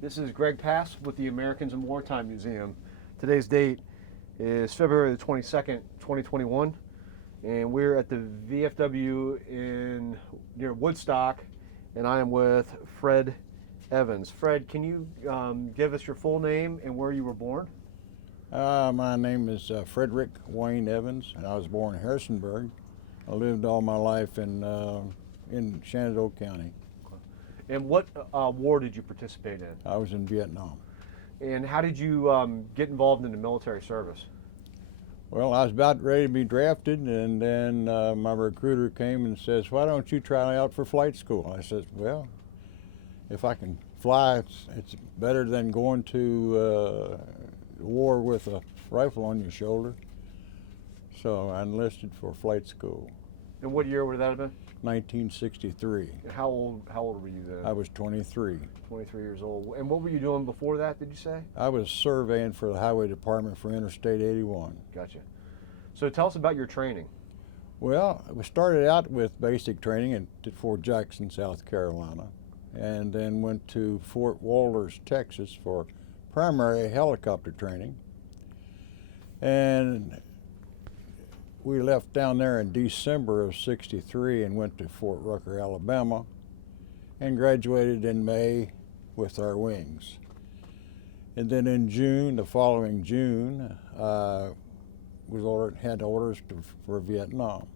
This is Greg Pass with the Americans in Wartime Museum. Today's date is February the 22nd, 2021, and we're at the VFW near Woodstock, and I am with Fred Evans. Fred, can you give us your full name and where you were born? My name is Frederick Wayne Evans, and I was born in Harrisonburg. I lived all my life in Shenandoah County. And what war did you participate in? I was in Vietnam. And how did you get involved in the military service? Well, I was about ready to be drafted, and then my recruiter came and says, "Why don't you try out for flight school?" I said, "Well, if I can fly, it's better than going to war with a rifle on your shoulder." So I enlisted for flight school. And what year would that have been? 1963. How old were you then? I was 23. 23 years old. And what were you doing before that, did you say? I was surveying for the Highway Department for Interstate 81. Gotcha. So tell us about your training. Well, we started out with basic training at Fort Jackson, South Carolina, and then went to Fort Walters, Texas for primary helicopter training. And we left down there in December of '63 and went to Fort Rucker, Alabama, and graduated in May with our wings. And then in June, the following June, had orders for Vietnam.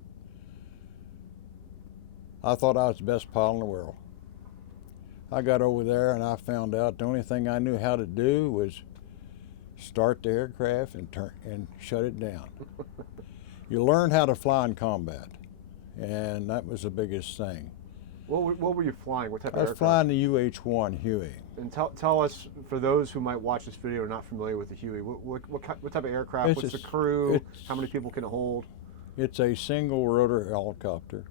I thought I was the best pilot in the world. I got over there and I found out the only thing I knew how to do was start the aircraft and shut it down. You learn how to fly in combat, and that was the biggest thing. What were you flying? What type of I was aircraft? flying the UH-1 Huey. And tell us, for those who might watch this video and are not familiar with the Huey, what type of aircraft? What's the crew? How many people can it hold? It's a single rotor helicopter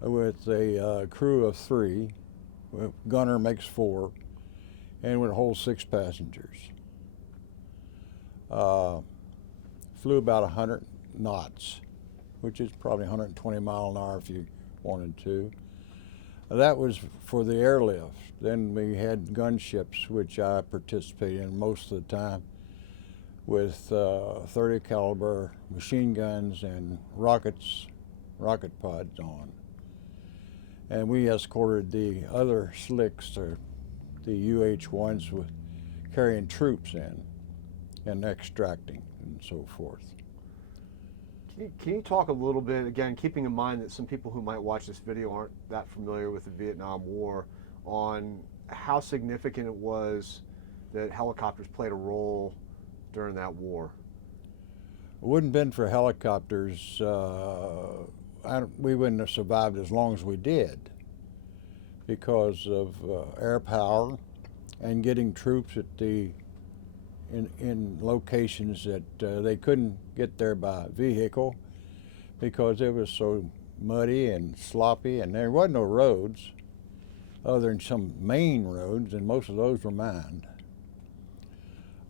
with a crew of 3. Gunner makes 4, and would hold 6 passengers. Flew about 100 knots, which is probably 120 miles an hour if you wanted to. That was for the airlift. Then we had gunships, which I participated in most of the time, with 30 caliber machine guns and rocket pods on. And we escorted the other slicks, or the UH-1s, with carrying troops in and extracting and so forth. Can you talk a little bit, again, keeping in mind that some people who might watch this video aren't that familiar with the Vietnam War, on how significant it was that helicopters played a role during that war? It wouldn't have been for helicopters, we wouldn't have survived as long as we did, because of air power and getting troops at in locations that they couldn't get there by vehicle because it was so muddy and sloppy, and there wasn't no roads other than some main roads, and most of those were mined.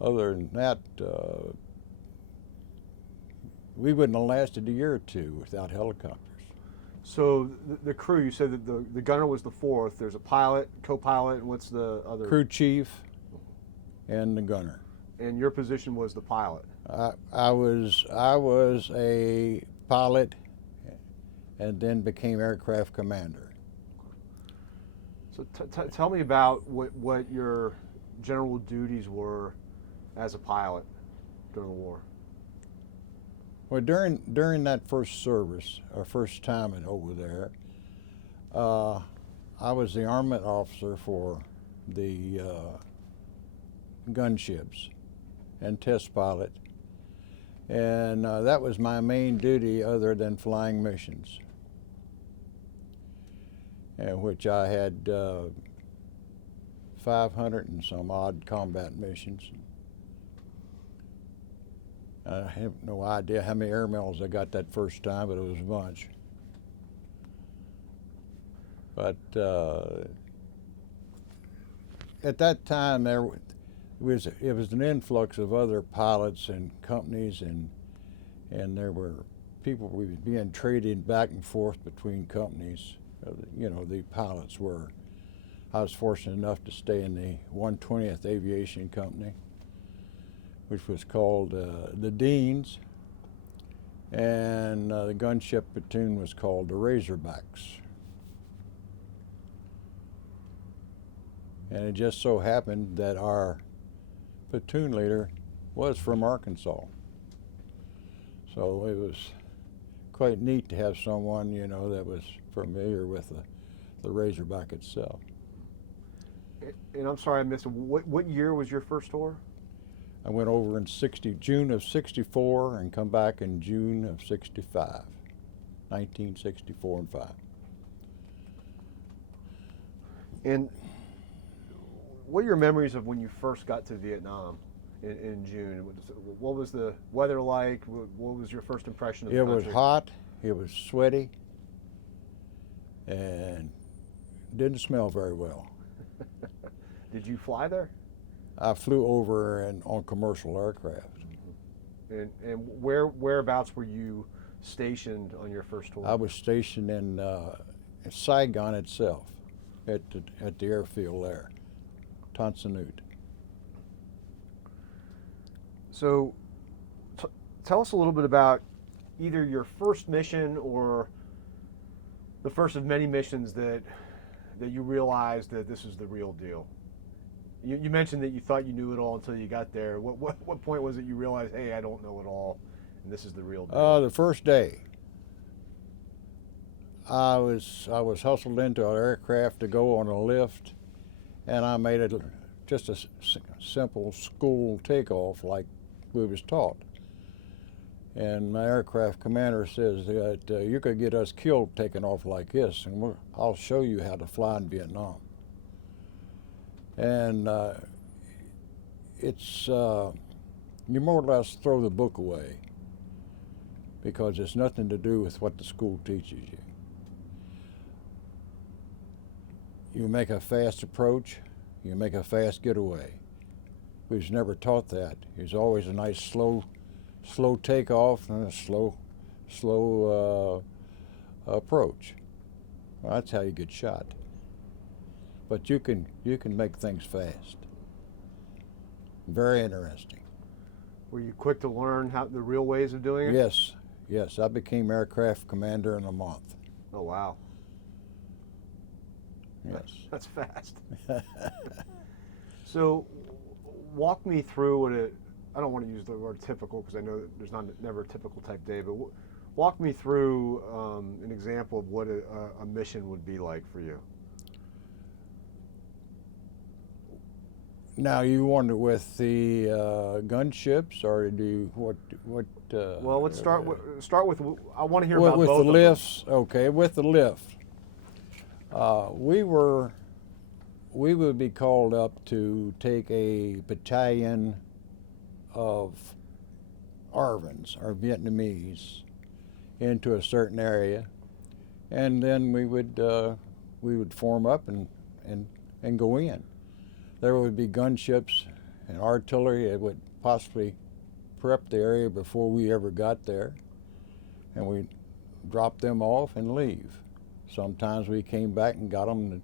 Other than that, we wouldn't have lasted a year or two without helicopters. So the crew, you said that the gunner was the 4th. There's a pilot, co-pilot, and what's the other? Crew chief and the gunner. And your position was the pilot. I was a pilot, and then became aircraft commander. So tell me about what your general duties were as a pilot during the war. Well, during that first service, our first time over there, I was the Armament Officer for the gunships and test pilot, and that was my main duty other than flying missions, which I had 500 and some odd combat missions. I have no idea how many air medals I got that first time, but it was a bunch. But at that time, it was an influx of other pilots and companies, and there were people being traded back and forth between companies. You know, the pilots were. I was fortunate enough to stay in the 120th Aviation Company, which was called the Deans, and the gunship platoon was called the Razorbacks. And it just so happened that our platoon leader was from Arkansas. So it was quite neat to have someone, you know, that was familiar with the Razorback itself. And I'm sorry I missed it. What year was your first tour? I went over in June of '64 and come back in June of '65, 1964 and 5. And what are your memories of when you first got to Vietnam in June? What was the weather like? What was your first impression of the country? It was hot, it was sweaty, and didn't smell very well. Did you fly there? I flew over on commercial aircraft. And whereabouts were you stationed on your first tour? I was stationed in Saigon itself, at the airfield there, Tan Son Nhut. So, tell us a little bit about either your first mission or the first of many missions that you realized that this is the real deal. You mentioned that you thought you knew it all until you got there. What point was it you realized, hey, I don't know it all, and this is the real deal? The first day, I was hustled into an aircraft to go on a lift, and I made it just a simple school takeoff like we was taught. And my aircraft commander says that you could get us killed taking off like this, and I'll show you how to fly in Vietnam. And it's you more or less throw the book away because it's nothing to do with what the school teaches you. You make a fast approach, you make a fast getaway. We was never taught that. It was always a nice slow takeoff and a slow approach. Well, that's how you get shot. But you can make things fast. Very interesting. Were you quick to learn the real ways of doing it? Yes. I became aircraft commander in a month. Oh wow. Yes. That's fast. So, walk me through what I don't want to use the word typical because I know that there's never a typical type day, but walk me through an example of what a mission would be like for you. Now you wonder with the gunships, or do you, what? Well, let's start with. I want to hear with, about with both the of them. lifts. Okay, with the lift, we would be called up to take a battalion of ARVNs, or Vietnamese, into a certain area, and then we would form up and go in. There would be gunships and artillery that would possibly prep the area before we ever got there, and we'd drop them off and leave. Sometimes we came back and got them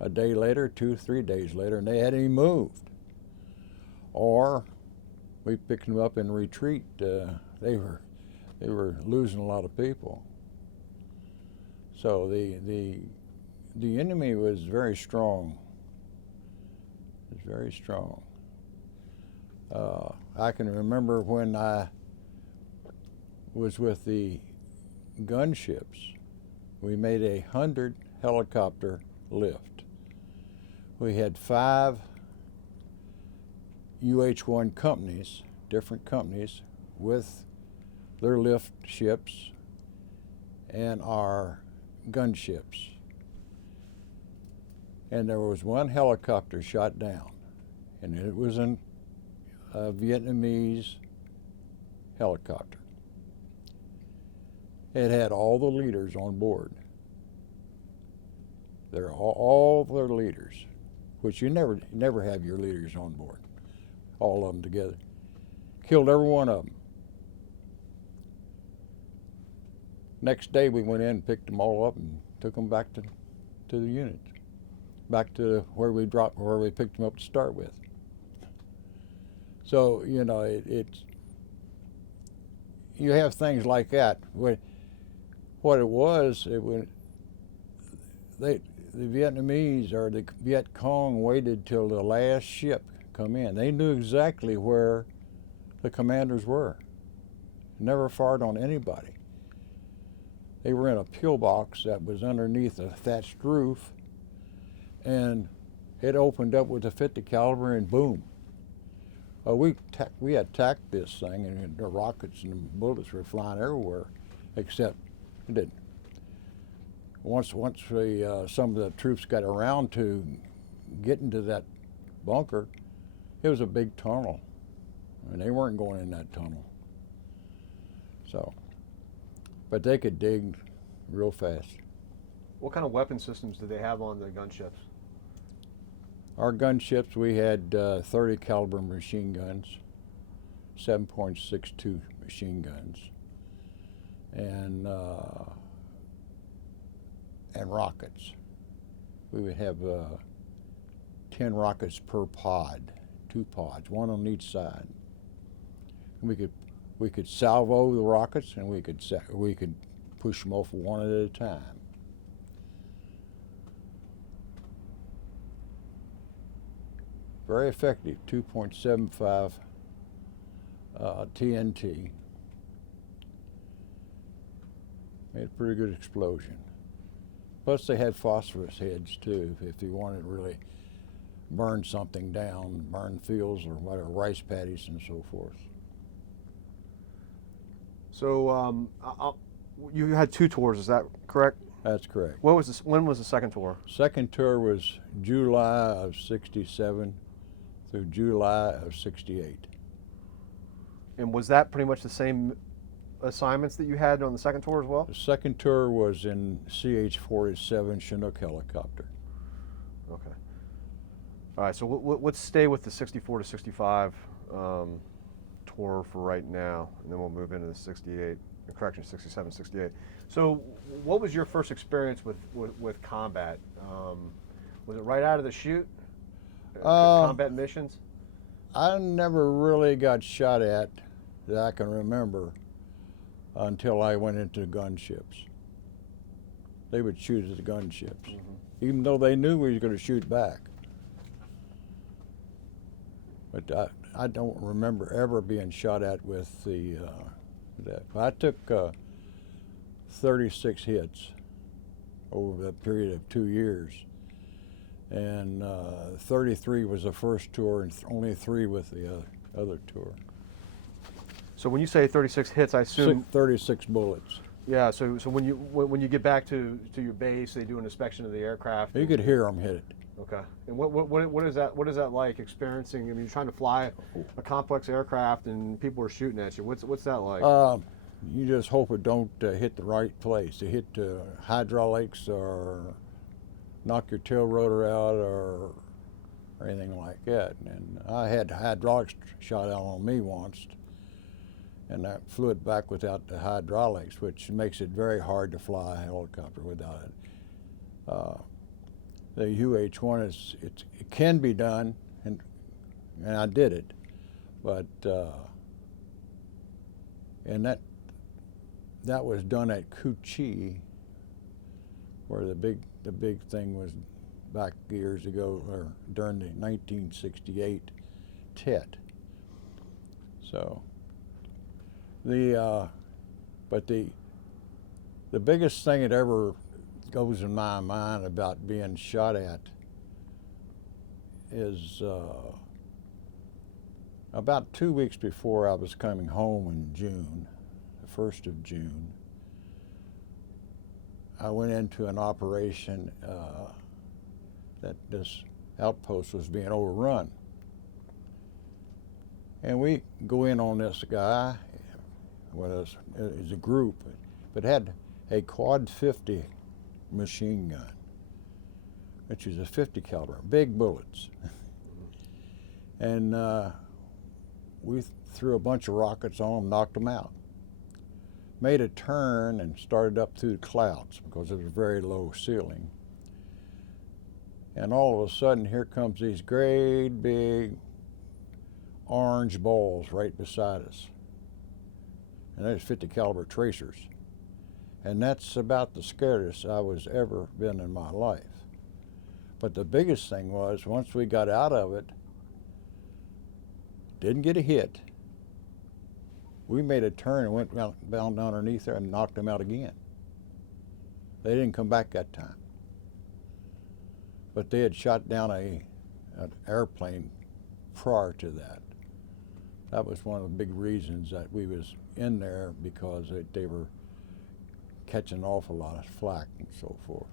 a day later, 2-3 days later, and they hadn't even moved. Or we picked them up in retreat. They were losing a lot of people. So the enemy was very strong. It was very strong. I can remember when I was with the gunships, we made 100 helicopter lift. We had 5 UH-1 companies, different companies, with their lift ships and our gunships. And there was one helicopter shot down, and it was a Vietnamese helicopter. It had all the leaders on board. They're all their leaders, which you never have your leaders on board, all of them together. Killed every one of them. Next day we went in and picked them all up and took them back to the unit. back to where we picked them up to start with. So, you know, it's, you have things like that. What it was the Vietnamese or the Viet Cong waited till the last ship come in. They knew exactly where the commanders were. Never fired on anybody. They were in a pillbox that was underneath a thatched roof, and it opened up with a 50 caliber, and boom. We attacked this thing, and the rockets and the bullets were flying everywhere, except it didn't. Once some of the troops got around to getting to that bunker, it was a big tunnel, and they weren't going in that tunnel. So, but they could dig real fast. What kind of weapon systems did they have on the gunships? Our gunships, we had 30 caliber machine guns, 7.62 machine guns, and rockets. We would have 10 rockets per pod, 2 pods, 1 on each side. And we could salvo the rockets, and we could push them off one at a time. Very effective, 2.75 TNT. Made a pretty good explosion. Plus they had phosphorus heads too, if you wanted to really burn something down, burn fields or whatever, rice paddies and so forth. So you had 2 tours, is that correct? That's correct. When was the second tour? Second tour was July of '67 through July of '68. And was that pretty much the same assignments that you had on the second tour as well? The second tour was in CH-47 Chinook helicopter. Okay. All right, so let's stay with the 64 to 65 tour for right now, and then we'll move into the 68, correction, 67, 68. So what was your first experience with combat? Was it right out of the chute? Combat missions? I never really got shot at that I can remember until I went into gunships. They would shoot at the gunships, even though they knew we was going to shoot back. But I don't remember ever being shot at with that. I took 36 hits over the period of 2 years, and 33 was the first tour, and only 3 with the other tour. So when you say 36 hits, I assume 36 bullets. Yeah. So when you get back to your base, they do an inspection of the aircraft. You could hear them hit it. Okay. And what is that like experiencing? I mean, you're trying to fly a complex aircraft and people are shooting at you. What's that like? You just hope it don't hit the right place. It hit hydraulics or knock your tail rotor out or anything like that. And I had hydraulics shot out on me once, and I flew it back without the hydraulics, which makes it very hard to fly a helicopter without it. The UH-1 it can be done, and I did it, but and that was done at Cu Chi, where the big thing was back years ago, or during the 1968 Tet. So but the biggest thing that ever goes in my mind about being shot at is about 2 weeks before I was coming home in June, the 1st of June, I went into an operation that this outpost was being overrun. And we go in on this guy, well, it's a group, but had a quad 50 machine gun, which is a 50 caliber, big bullets. And we threw a bunch of rockets on them, knocked them out. Made a turn and started up through the clouds because it was a very low ceiling. And all of a sudden, here comes these great big orange balls right beside us. And there's 50 caliber tracers. And that's about the scariest I was ever been in my life. But the biggest thing was, once we got out of it, didn't get a hit, we made a turn and went down underneath there and knocked them out again. They didn't come back that time. But they had shot down an airplane prior to that. That was one of the big reasons that we was in there, because they were catching an awful lot of flack and so forth.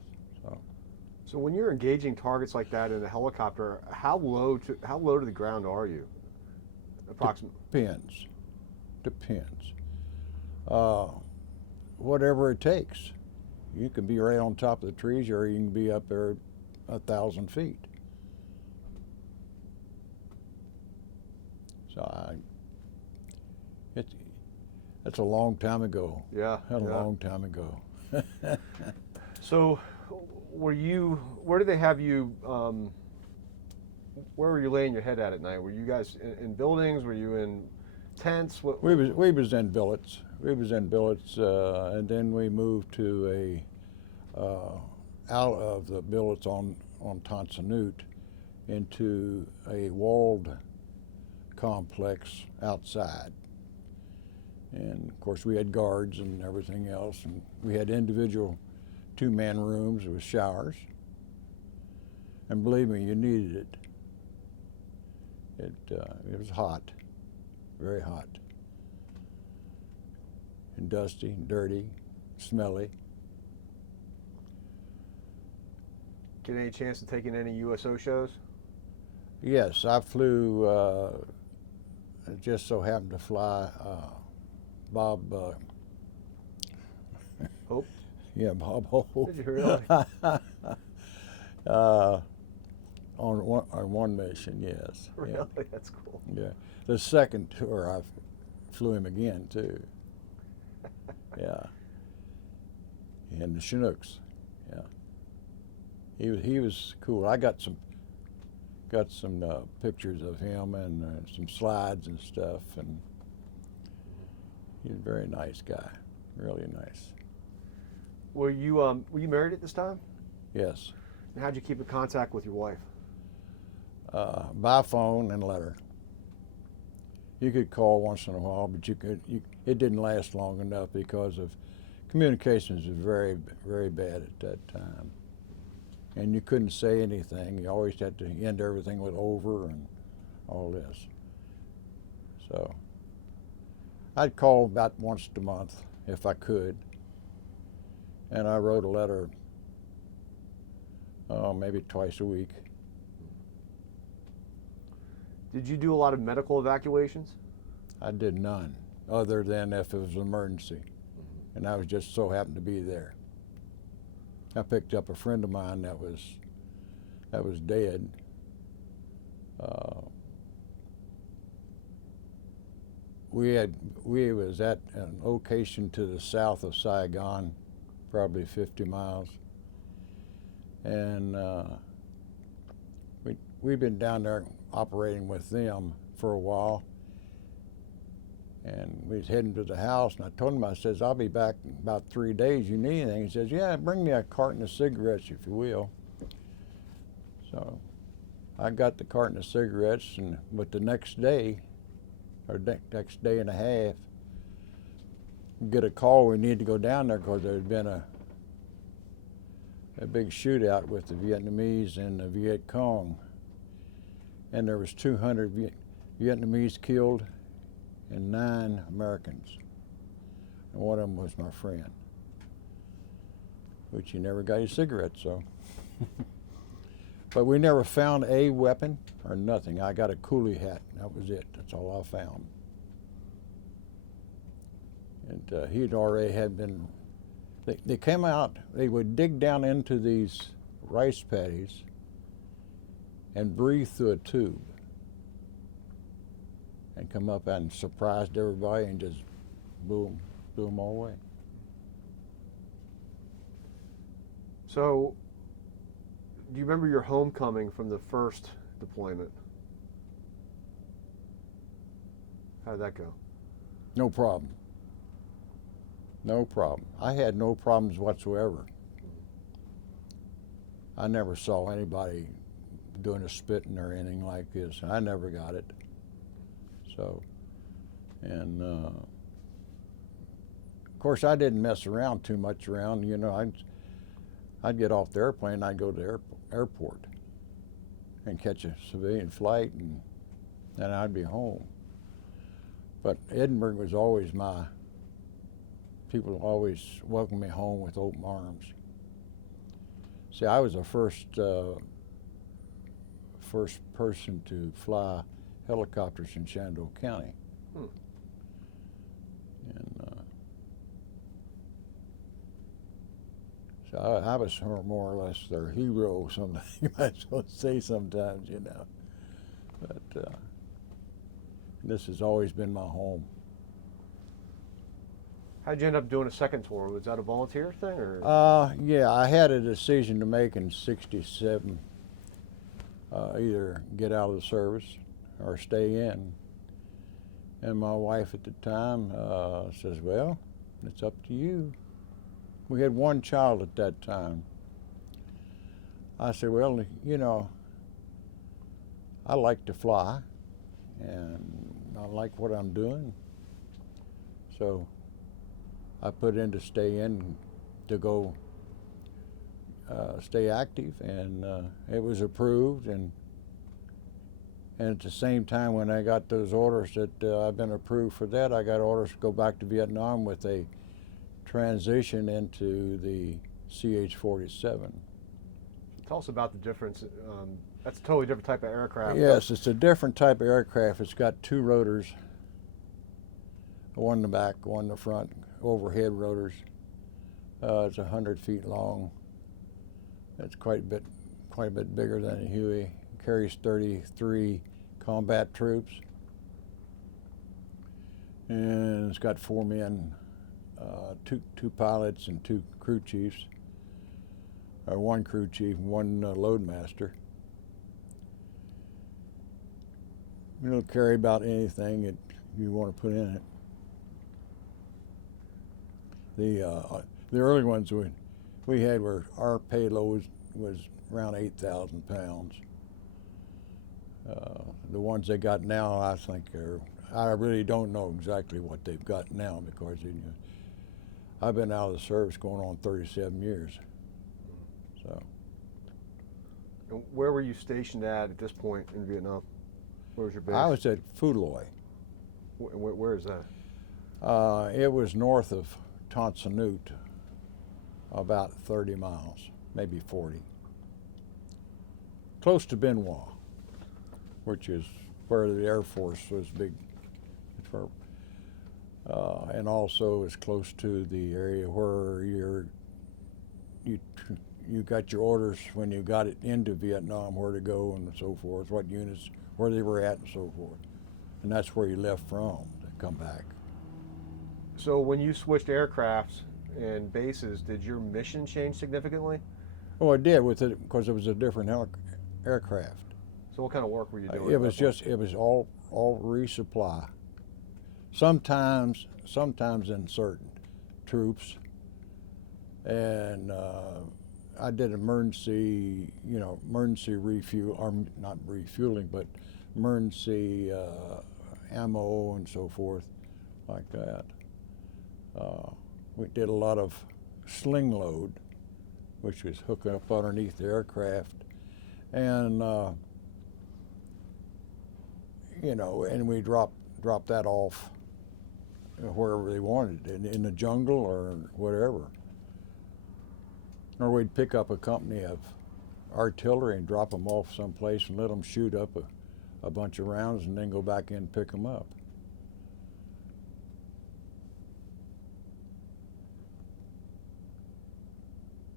So when you're engaging targets like that in a helicopter, how low to the ground are you? Approximately. Depends. Whatever it takes. You can be right on top of the trees, or you can be up there 1,000 feet. So that's a long time ago. Yeah. A long time ago. So, where did they have you? Where were you laying your head at night? Were you guys in buildings? Were you in tents? We was in billets. And then we moved to out of the billets on Tonsonute into a walled complex outside. And of course we had guards and everything else, and we had individual 2-man rooms with showers. And believe me, you needed it. It was hot, very hot, and dusty, and dirty, smelly. Get any chance of taking any USO shows? Yes, I flew. Just so happened to fly Bob. Hope. Yeah, Bob Hope. Did you really? On one mission, yes. Really? Yeah. That's cool. Yeah. The second tour, I flew him again too. Yeah. And the Chinooks. Yeah. He was cool. I got some pictures of him and some slides and stuff, and he's a very nice guy, really nice. Were you married at this time? Yes. And how'd you keep in contact with your wife? By phone and letter. You could call once in a while, but it didn't last long enough because of communications was very, very bad at that time. And you couldn't say anything. You always had to end everything with over and all this. So I'd call about once a month if I could. And I wrote a letter maybe twice a week. Did you do a lot of medical evacuations? I did none, other than if it was an emergency. And I was just so happened to be there. I picked up a friend of mine that was dead. We was at an location to the south of Saigon, probably 50 miles, and we'd been down there operating with them for a while, and we was heading to the house, and I told him, I says, I'll be back in about 3 days. You need anything? He says, yeah, bring me a carton of cigarettes if you will. So I got the carton of cigarettes, but the next day, or next day and a half, we get a call we need to go down there because there had been a big shootout with the Vietnamese and the Viet Cong. And there was 200 Vietnamese killed and 9 Americans. And one of them was my friend, which he never got his cigarettes, so. But we never found a weapon or nothing. I got a coolie hat, and that was it. That's all I found. And he'd already had been, they came out, they would dig down into these rice paddies and breathe through a tube and come up and surprised everybody and just boom, blew them all away. So Do you remember your homecoming from the first deployment? How did that go? No problem. No problem. I had no problems whatsoever. I never saw anybody doing a spitting or anything like this. I never got it. So, and of course, I didn't mess around too much around. You know, I'd get off the airplane, I'd go to the airport and catch a civilian flight, and then I'd be home. But Edinburgh was always people always welcomed me home with open arms. See, I was the first person to fly helicopters in Shenandoah County. And so I was more or less their hero, sometimes you might as well say sometimes, you know. But this has always been my home. How'd you end up doing a second tour? Was that a volunteer thing, or? Yeah, I had a decision to make in '67, either get out of the service or stay in. And my wife at the time says, well, it's up to you. We had one child at that time. I said, well, you know, I like to fly, and I like what I'm doing. So I put in to stay in, to go stay active, and it was approved. And at the same time, when I got those orders that I've been approved for that, I got orders to go back to Vietnam with a transition into the CH-47. Tell us about the difference. That's a totally different type of aircraft. Yes, it's a different type of aircraft. It's got two rotors, one in the back, one in the front, overhead rotors. It's 100 feet long. It's quite a bit bigger than a Huey. Carries 33 combat troops, and it's got 4 men, two pilots and 2 crew chiefs, or 1 crew chief and 1 load master. It'll carry about anything that you want to put in it. The early ones we had were, our payload was around 8,000 pounds. The ones they got now, I think, I really don't know exactly what they've got now, because I've been out of the service going on 37 years. So. And where were you stationed at this point in Vietnam? Where was your base? I was at Phu Loy. Where is that? It was north of Tan Son Nhut, about 30 miles, maybe 40. Close to Bien Hoa, which is where the Air Force was big. And also is close to the area where you got your orders when you got it into Vietnam, where to go and so forth, what units, where they were at and so forth. And that's where you left from to come back. So when you switched aircrafts and bases, did your mission change significantly? Oh, it did, with it, because it was a different aircraft. So what kind of work were you doing? It was all resupply. Sometimes in certain troops, and I did emergency refuel, or not refueling, but emergency ammo and so forth, like that. We did a lot of sling load, which was hooking up underneath the aircraft, and and we dropped that off wherever they wanted, in the jungle or whatever. Or we'd pick up a company of artillery and drop them off someplace and let them shoot up a bunch of rounds, and then go back in and pick them up.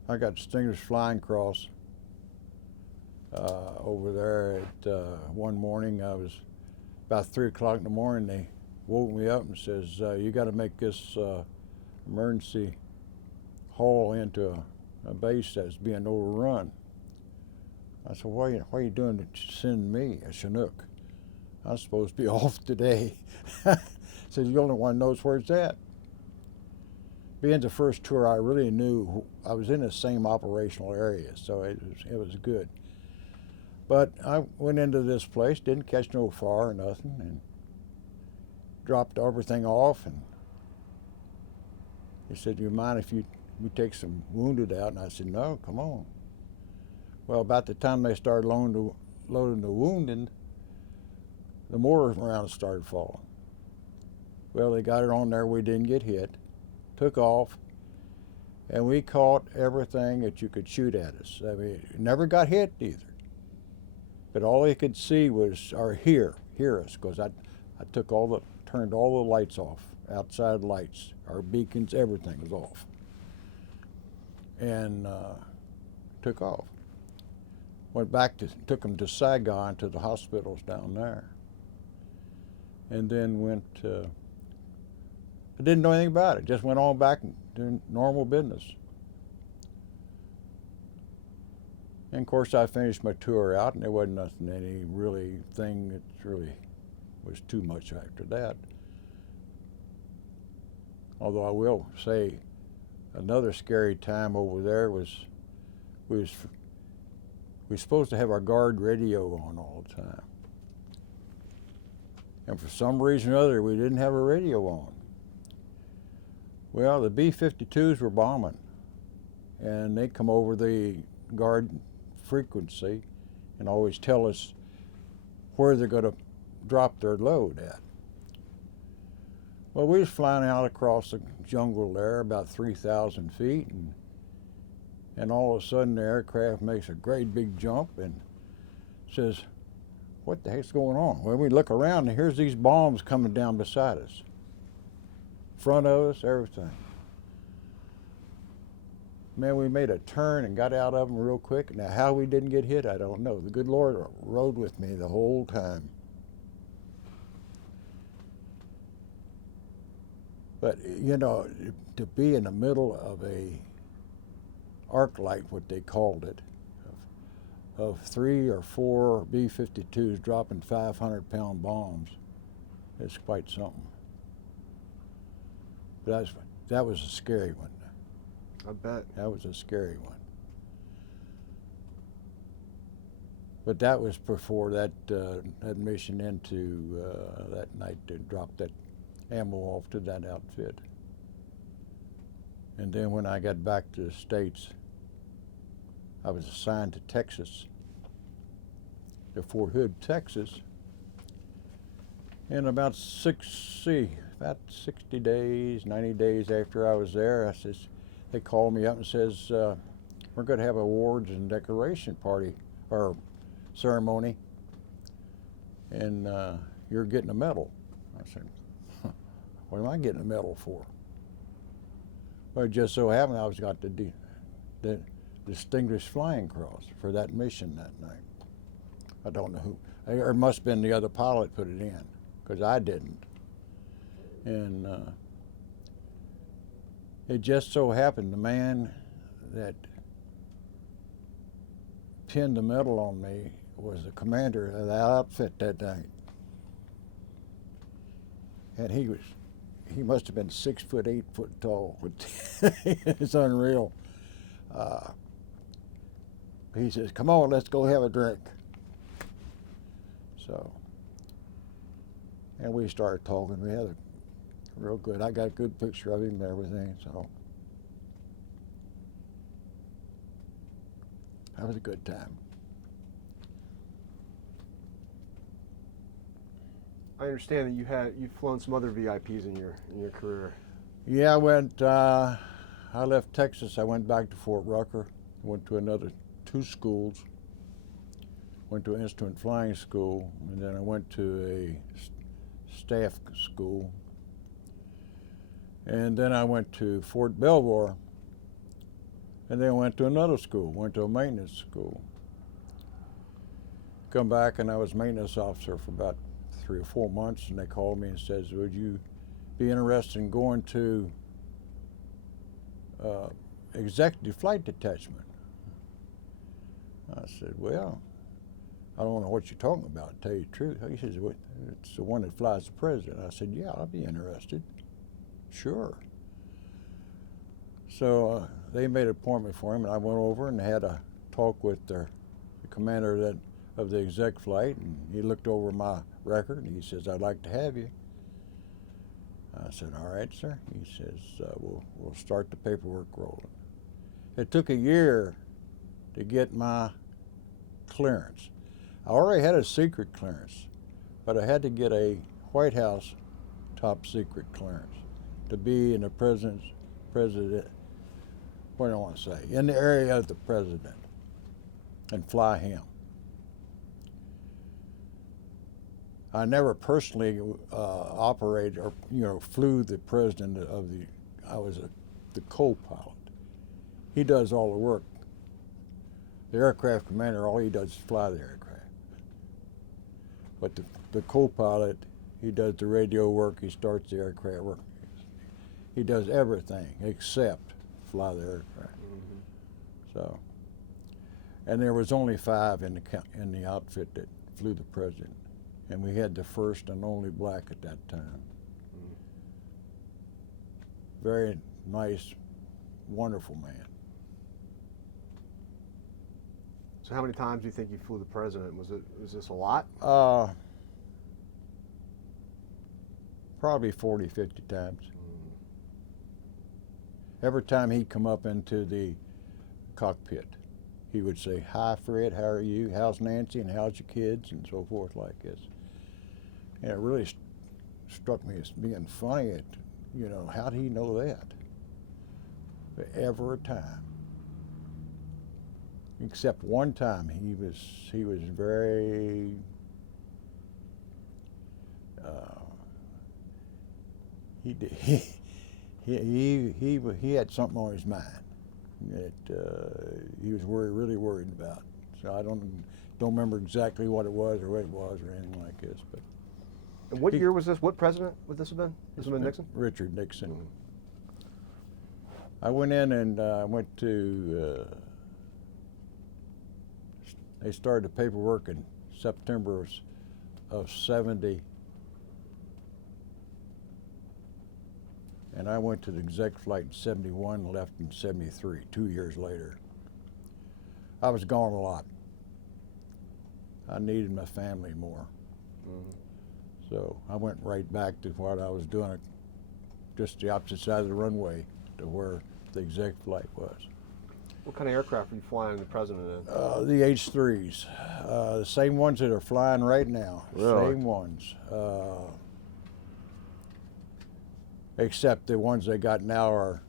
I got Distinguished Flying Cross over there at one morning. I was about 3 o'clock in the morning. They woke me up and says, you got to make this emergency haul into a base that's being overrun. I said, why are you doing to send me, a Chinook? I'm supposed to be off today. Said, you're the only one who knows where it's at. Being the first tour, I really knew I was in the same operational area, so it was good. But I went into this place, didn't catch no fire or nothing, and dropped everything off. And he said, "Do you mind if we take some wounded out?" And I said, "No, come on." Well, about the time they started loading the wounded, the mortar rounds started falling. Well, they got it on there. We didn't get hit. Took off, and we caught everything that you could shoot at us. I mean, never got hit either. But all they could see was, or hear us, because I turned all the lights off, outside lights, our beacons, everything was off, and took off. Took them to Saigon, to the hospitals down there, and then went. I didn't know anything about it. Just went on back and doing normal business. And of course, I finished my tour out, and there wasn't nothing, any really thing that really was too much after that. Although I will say, another scary time over there was we were supposed to have our guard radio on all the time, and for some reason or other, we didn't have a radio on. Well, the B-52s were bombing, and they come over the guard frequency and always tell us where they're going to drop their load at. Well, we was flying out across the jungle there, about 3,000 feet, and all of a sudden the aircraft makes a great big jump and says, "What the heck's going on?" Well, we look around, and here's these bombs coming down beside us. Front of us, everything. Man, we made a turn and got out of them real quick. Now, how we didn't get hit, I don't know. The good Lord rode with me the whole time. But, you know, to be in the middle of a arc light, what they called it, of 3 or 4 B-52s dropping 500-pound bombs, it's quite something. That was a scary one. I bet. That was a scary one. But that was before that mission into that night to drop that ammo off to that outfit. And then when I got back to the States, I was assigned to Texas, to Fort Hood, Texas. And about 60 days, 90 days after I was there, they called me up and says, "We're going to have awards and decoration party or ceremony, and you're getting a medal." I said, "What am I getting a medal for?" Well, it just so happened I got the Distinguished Flying Cross for that mission that night. I don't know who. It must have been the other pilot put it in, because I didn't. And it just so happened the man that pinned the medal on me was the commander of the outfit that night. And he must have been 6 foot, 8 foot tall. It's unreal. He says, "Come on, let's go have a drink." So, and we started talking. We had a real good. I got a good picture of him and everything. So that was a good time. I understand that you've flown some other VIPs in your career. Yeah, I left Texas. I went back to Fort Rucker. Went to another 2 schools. Went to an instrument flying school, and then I went to a staff school. And then I went to Fort Belvoir, and then went to another school, went to a maintenance school. Come back, and I was maintenance officer for about 3 or 4 months, and they called me and says, "Would you be interested in going to executive flight detachment?" I said, well, I don't know what you're talking about, to tell you the truth. He says, well, it's the one that flies the president. I said, yeah, I'll be interested. Sure. So they made an appointment for him, and I went over and had a talk with the commander of the exec flight, and he looked over my record, and he says, I'd like to have you. I said, all right, sir. He says, we'll start the paperwork rolling. It took a year to get my clearance. I already had a secret clearance, but I had to get a White House top secret clearance to be in the president, what do I want to say, in the area of the president and fly him. I never personally operated or flew the president of the. I was the co-pilot. He does all the work. The aircraft commander, all he does is fly the aircraft. But the co-pilot, he does the radio work. He starts the aircraft work. He does everything except fly the aircraft. Mm-hmm. So, and there was only 5 in the outfit that flew the president. And we had the first and only black at that time. Mm. Very nice, wonderful man. So how many times do you think you flew the president? Was this a lot? Probably 40, 50 times. Mm. Every time he'd come up into the cockpit, he would say, hi, Fred, how are you? How's Nancy? And how's your kids? And so forth like this. And it really struck me as being funny. How did he know that? But every time, except one time, he was very he had something on his mind that he was really worried about. So I don't remember exactly what it was or anything like this, but. And what year was this? What president would this have been? This have been Nixon? Richard Nixon. Mm-hmm. I went in and went to, they started the paperwork in September of 70. And I went to the exec flight in 71 and left in 73, 2 years later. I was gone a lot. I needed my family more. Mm-hmm. So I went right back to what I was doing, just the opposite side of the runway to where the exec flight was. What kind of aircraft were you flying the president in? The H-3s, the same ones that are flying right now. Really? Same ones. Except the ones they got now are,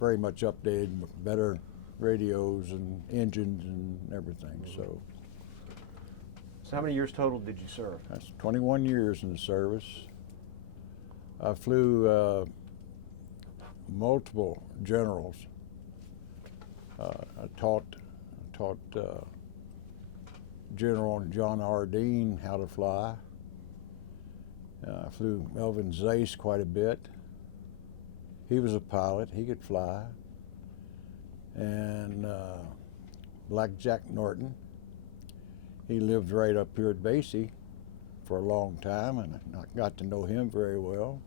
very much updated, better radios and engines and everything. Mm-hmm. So how many years total did you serve? That's 21 years in the service. I flew multiple generals. I taught General John R. Dean how to fly. I flew Melvin Zace quite a bit. He was a pilot. He could fly. And Black Jack Norton. He lived right up here at Basie for a long time, and I got to know him very well.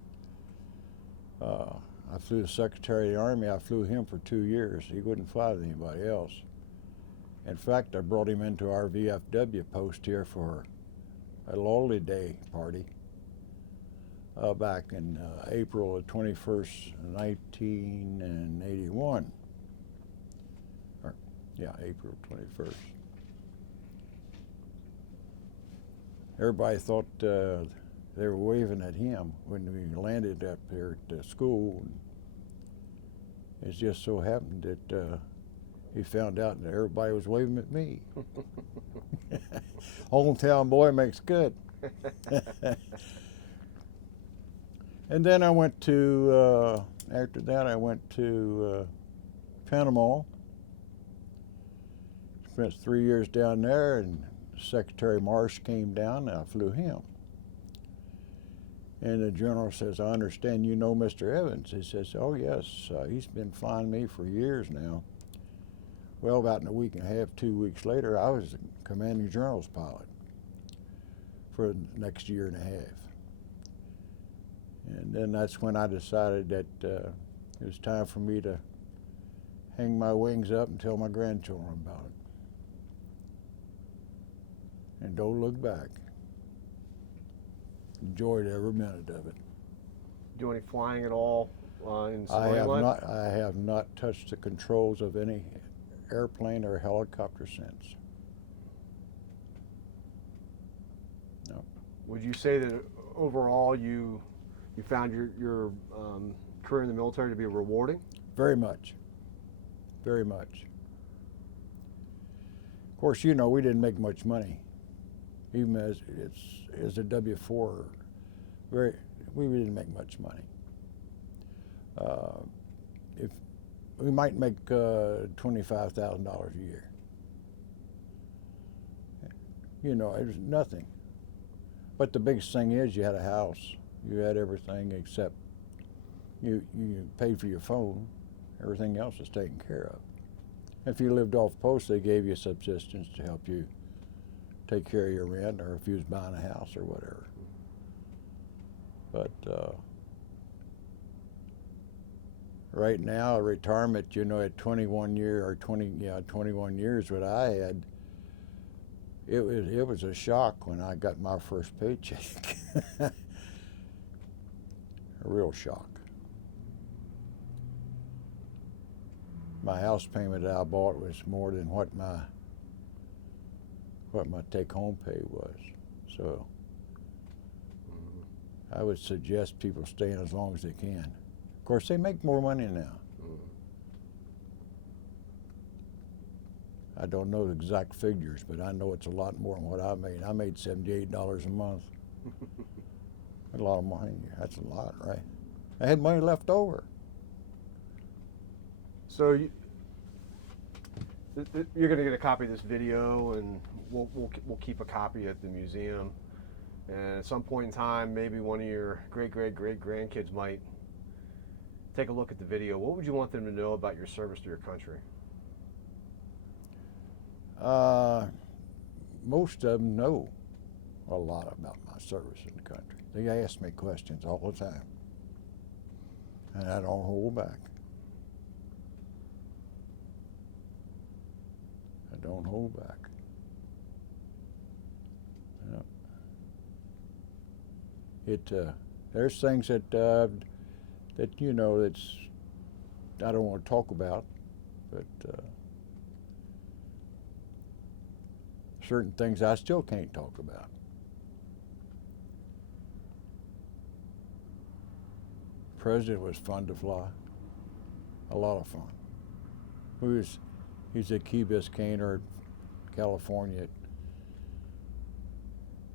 I flew the Secretary of the Army. I flew him for 2 years. He wouldn't fly with anybody else. In fact, I brought him into our VFW post here for a Lolly Day party back in April of 21st, 1981. April 21st. Everybody thought they were waving at him when we landed up here at the school. It just so happened that he found out that everybody was waving at me. Hometown boy makes good. And then I went to, after that I went to Panama. Spent 3 years down there, and Secretary Marsh came down and I flew him. And the general says, I understand you know Mr. Evans. He says, oh yes, he's been flying me for years now. Well, about in a week and a half, 2 weeks later, I was the commanding general's pilot for the next year and a half. And then that's when I decided that it was time for me to hang my wings up and tell my grandchildren about it. And don't look back. Enjoyed every minute of it. Do any flying at all in I civilian life? I have not touched the controls of any airplane or helicopter since. No. Would you say that overall you found your career in the military to be rewarding? Very much. Very much. Of course, you know, we didn't make much money. Even as a W-4, we didn't make much money. If we might make $25,000 a year. You know, it was nothing. But the biggest thing is you had a house. You had everything except you paid for your phone. Everything else was taken care of. If you lived off post, they gave you subsistence to help you take care of your rent, or if you was buying a house or whatever. But right now, retirement, you know, at 21 years, what I had, it was a shock when I got my first paycheck. A real shock. My house payment that I bought was more than what my take-home pay was. So I would suggest people staying as long as they can. Of course, they make more money now. I don't know the exact figures, but I know it's a lot more than what I made. I made $78 a month. A lot of money. That's a lot, right? I had money left over. So you're going to get a copy of this video, and we'll keep a copy at the museum. And at some point in time, maybe one of your great-great-great-grandkids might take a look at the video. What would you want them to know about your service to your country? Most of them know a lot about my service in the country. They ask me questions all the time, and I don't hold back. I don't hold back. Yeah. There's things that you know that's I don't want to talk about, but certain things I still can't talk about. The president was fun to fly. A lot of fun. He's at Key Biscayne, California,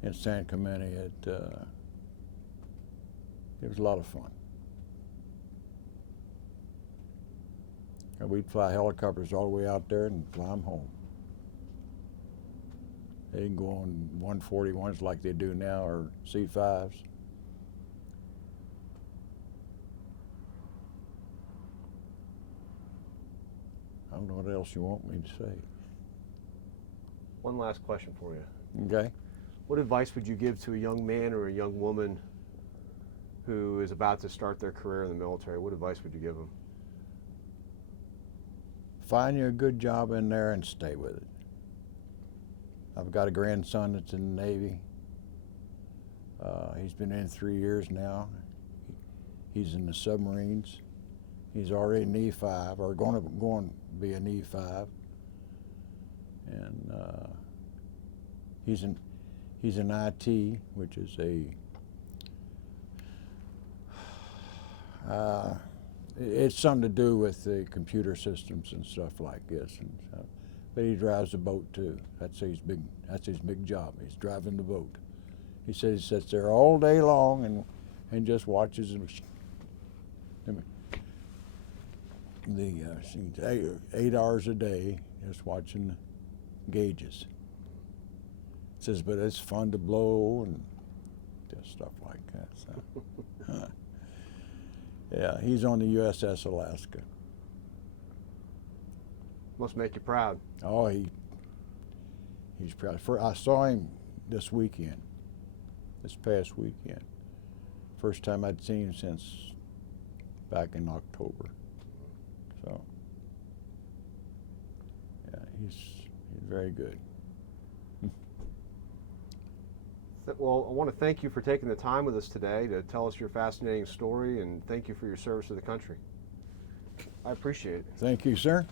in San Clemente. It was a lot of fun. And we'd fly helicopters all the way out there and fly them home. They didn't go on 141s like they do now, or C-5s. I don't know what else you want me to say. One last question for you. Okay. What advice would you give to a young man or a young woman who is about to start their career in the military? What advice would you give them? Find you a good job in there and stay with it. I've got a grandson that's in the Navy. He's been in 3 years now. He's in the submarines. He's already an E5, or going to be an E5, and he's in IT, which is it's something to do with the computer systems and stuff like this, and but he drives a boat too. That's his big job. He's driving the boat. He says he sits there all day long and just watches the 8 hours a day, just watching the gauges. He says, but it's fun to blow and just stuff like that. So. Yeah, he's on the USS Alaska. Must make you proud. Oh, he's proud. I saw him this weekend, this past weekend. First time I'd seen him since back in October. So, yeah, he's very good. Well, I want to thank you for taking the time with us today to tell us your fascinating story, and thank you for your service to the country. I appreciate it. Thank you, sir.